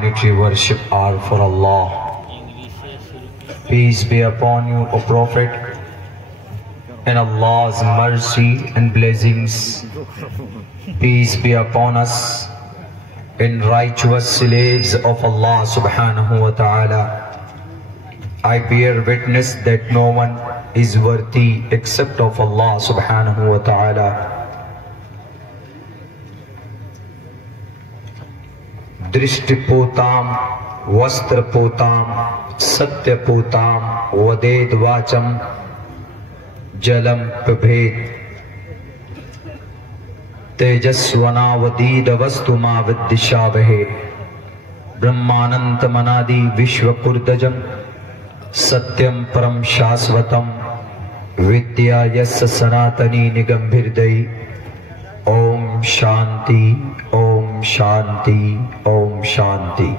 humanitary worship are for Allah. Peace be upon you, O Prophet, and Allah's mercy and blessings. Peace be upon us and righteous slaves of Allah subhanahu wa ta'ala. I bear witness that no one is worthy except of Allah subhanahu wa ta'ala. Drishti potam, vastra potam, satya potam, vaded vacham, jalam pabhed, tejasvana vadid vastuma viddishavehe, brahmanant manadi vishvakurdajam, satyam param shasvatam, vidya yassa sanatani nigambhirdai. Om Shanti, Om Shanti, Om Shanti.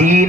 3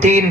3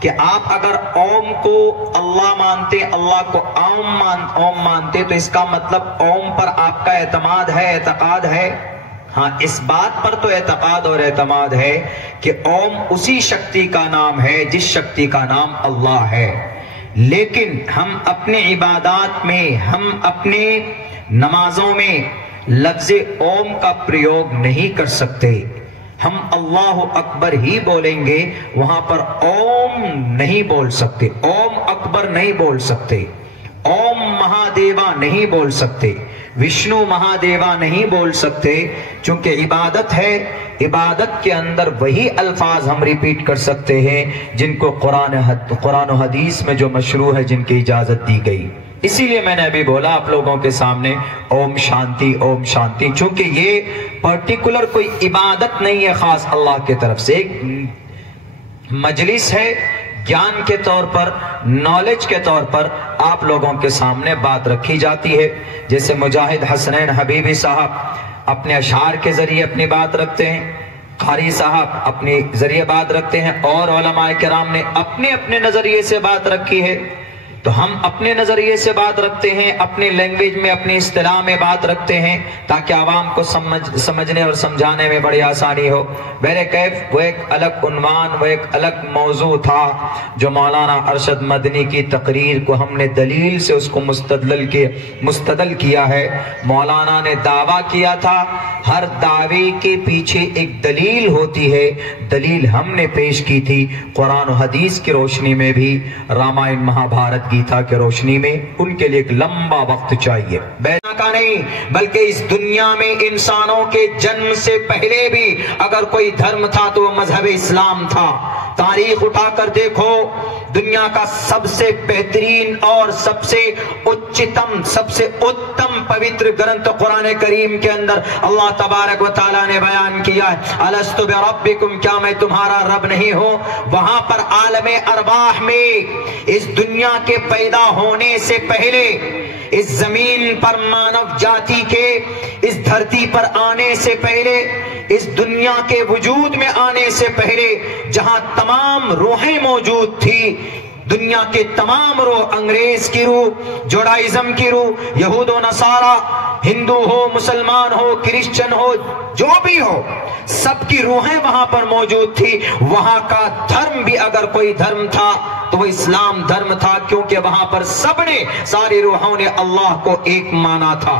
کہ آپ اگر اوم کو اللہ مانتے، اللہ کو اوم مانتے، تو اس کا مطلب اوم پر آپ کا اعتماد ہے، اعتقاد ہے؟ ہاں، اس بات پر تو اعتقاد اور اعتماد ہے کہ اوم اسی شکتی کا نام ہے جس شکتی کا نام اللہ ہے، لیکن ہم اپنے عبادات میں، ہم اپنے نمازوں میں لفظ اوم کا پریوگ نہیں کر سکتے۔ ہم اللہ اکبر ہی بولیں گے، وہاں پر اوم نہیں بول سکتے، اوم اکبر نہیں بول سکتے، اوم مہادیوا نہیں بول سکتے، وشنو مہادیوا نہیں بول سکتے، چونکہ عبادت ہے، عبادت کے اندر وہی الفاظ ہم ریپیٹ کر سکتے ہیں جن کو قرآن و حدیث میں جو مشروع ہے، جن کی اجازت دی گئی۔ اسی لیے میں نے ابھی بولا آپ لوگوں کے سامنے اوم شانتی، اوم شانتی، چونکہ یہ پرٹیکولر کوئی عبادت نہیں ہے خاص اللہ کے طرف سے، ایک مجلس ہے، گیان کے طور پر، نالج کے طور پر آپ لوگوں کے سامنے بات رکھی جاتی ہے۔ جیسے مجاہد حسنین حبیبی صاحب اپنے اشعار کے ذریعے اپنی بات رکھتے ہیں، قاری صاحب اپنے ذریعے بات رکھتے ہیں، اور علماء کرام نے اپنے اپنے نظریے سے بات رکھی ہے، تو ہم اپنے نظریے سے بات رکھتے ہیں، اپنے لینگویج میں، اپنی اصطلاح میں بات رکھتے ہیں تاکہ عوام کو سمجھنے اور سمجھانے میں بڑی آسانی ہو۔ بہر کیف وہ ایک الگ عنوان، وہ ایک الگ موضوع تھا جو مولانا ارشد مدنی کی تقریر کو ہم نے دلیل سے اس کو مستدل کیا ہے۔ مولانا نے دعویٰ کیا تھا، ہر دعوے کے پیچھے ایک دلیل ہوتی ہے، دلیل ہم نے پیش کی تھی قرآن و حدیث کی روشنی میں بھی، رامائن مہابھارت گیتا کے روشنی میں، ان کے لیے ایک لمبا وقت چاہیے، بینا کا نہیں، بلکہ اس دنیا میں انسانوں کے جنم سے پہلے بھی اگر کوئی دھرم تھا تو وہ مذہب اسلام تھا۔ تاریخ اٹھا کر دیکھو، دنیا کا سب سے بہترین اور سب سے اچتم، سب سے اتم پوتر گرنتھ قرآن کریم کے اندر اللہ تبارک و تعالیٰ نے بیان کیا ہے، الستو بربکم، کیا میں تمہارا رب نہیں ہوں؟ وہاں پر عالم ارواح میں اس دنیا کے پیدا ہونے سے پہلے، اس زمین پر مانو جاتی کے اس دھرتی پر آنے سے پہلے، اس دنیا کے وجود میں آنے سے پہلے، جہاں تمام روحیں موجود تھی، دنیا کے تمام روح، انگریز کی روح، جوڈائزم کی روح، یہود و نصارہ، ہندو ہو، مسلمان ہو، کرسچن ہو، جو بھی ہو، سب کی روحیں وہاں پر موجود تھی۔ وہاں کا دھرم بھی اگر کوئی دھرم تھا تو وہ اسلام دھرم تھا، کیونکہ وہاں پر سب نے، ساری روحوں نے اللہ کو ایک مانا تھا۔